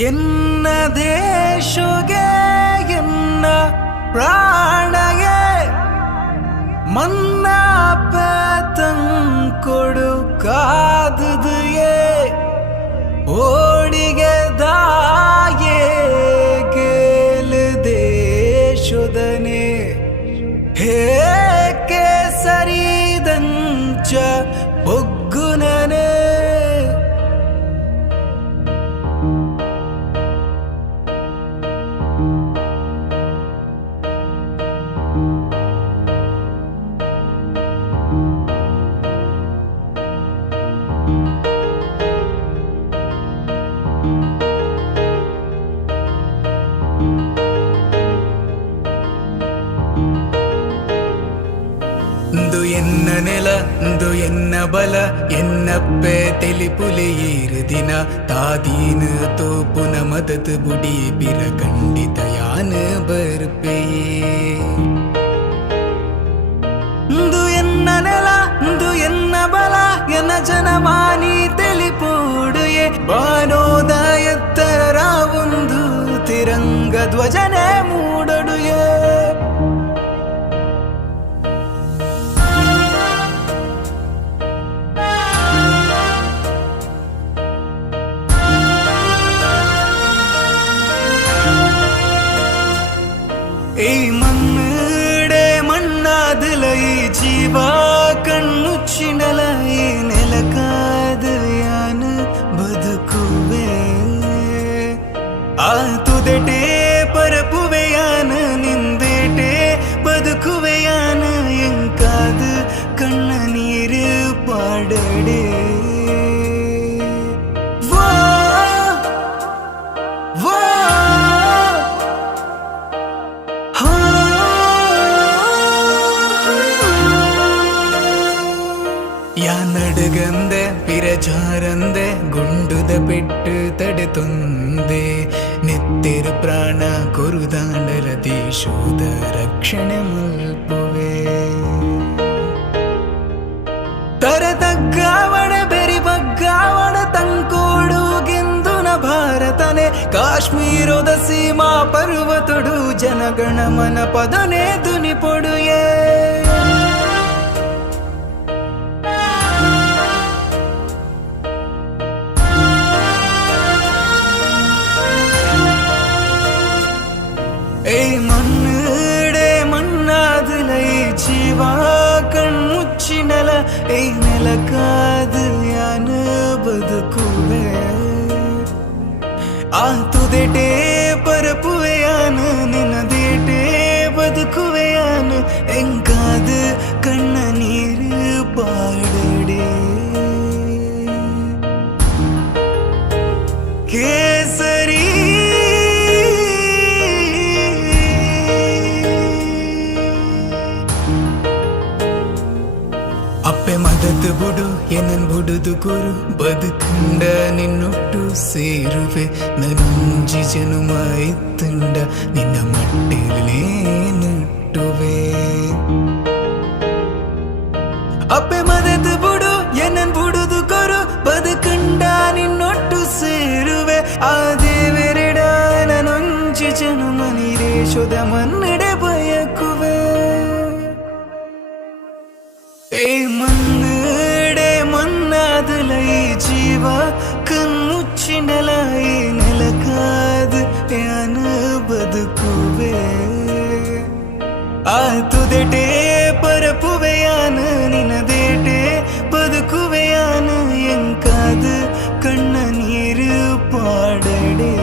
ಎನ್ನ ದೇಶಗೆ ಎನ್ನ ಪ್ರಾಣಗೆ ಮನ್ನ ಪತಂಕೊಡು ಕಾದುದೆಯೇ ಓಡಿಗೆ ದಾಯೇ ಗೆಲು ದೇಶದನೆ ಹೇಗೆ ಸರಿದಂಚ ಒಗ್ಗುನನೆ ಎನ್ನ ನೆಲ ಎನ್ನ ಬಲ ಎನ್ನಪ್ಪೆ ತೆಲಿಪುಲೆ ದಿನ ತಾದೀನ ತೋಪುನ ಮದತ್ ಬುಡಿ ಬಿರ ಖಂಡಿತ ಯಾನ ಬರ್ಪೆಯೇ ಎನ್ನ ನೆಲ ಎನ್ನ ಬಲ ಎನ್ನ ಜನಮಾನಿ ತೆಲಿಪೂಡುಯೆ ಬಾನೋದ ಎತ್ತರ ಒಂದು ತಿರಂಗ ಧ್ವಜನೆ ಮೂಡಡುಯೆ മണ്ണുടെ മണ്ണാതില ഈ ജീവ കണ്ണുച്ചിടല ഈ നിലക്കാത് ഞാന് ബതുക്കുവേ ആ തുതട്ടെ പരപ്പുവെയാണ് നിന്തേട്ടെ ബതുക്കുവെയാണ് എങ്കാത് കണ്ണനീര് പാടടേ ನಡುಗಂದೆ ಪಿರಜಾರಂದೆ ಗುಂಡುದ ಪೆಟ್ಟು ತಡೆತೊಂದೆ ನೆತ್ತೆರು ಪ್ರಾಣ ಕೊರುದಾಂಡಲ ದೇಶದ ರಕ್ಷಣೆ ಮುಲ್ಪುವೆ ತರತಗ್ಗಾವಣ ಬೆರಿ ಬಗ್ಗಾವಣ ತಂಕೋಡುಗೆಂದುನ ಭಾರತನೆ ಕಾಶ್ಮೀರದ ಸೀಮಾ ಪರ್ವತೊಡು ಜನಗಣಮನ ಪದನೆ ಧ್ವನಿ ಪೊಡುಯೇ മണ്ണുടെ മണ്ണാതില ജീവ കൺമുച്ചിടല നിലക്കാത് ഞാന് ബതുക്കുവേ ആ തുതട്ടെ പരപ്പുവെയാണ് നിന്നതേട്ടെ ബതുക്കുവെയാണ് എങ്കാത് കണ്ണനീര് പാടടേ കേസരി ಅಪ್ಪೆ ಮದತ್ ಬುಡು ಏನನ್ ಬುಡುದು ಗುರು ಬದುಕಂಡ ನಿನ್ನೊಟ್ಟು ಸೇರುವೆ ನನುಂಜಿ ಜನುಮ ಇತ್ತಂಡ ನಿನ್ನ ಮಟ್ಟಿಲೇ ನಟ್ಟುವೆ ಅಪ್ಪೆ ಮದತ್ ಬುಡು ಏನನ್ ಬುಡುದು ಗುರು ಬದುಕಂಡ ನಿನ್ನೊಟ್ಟು ಸೇರುವೆ ಆ ದೇವರೆಡ ನನುಂಜಿ ಜನುಮ ನಿರೇಶದ ಮನ್ನಡೆ ಬಯಕುವೆ മണ്ണുടെ മണ്ണാതില ഈ ജീവ കണ്ണുച്ചിടല ഈ നിലക്കാത് ഞാന് ബതുക്കുവേ ആ തുതട്ടെ പരപ്പുവെയാണ് നിന്നതേട്ടെ ബതുക്കുവെയാണ് എങ്കാത് കണ്ണനീര് പാടടേ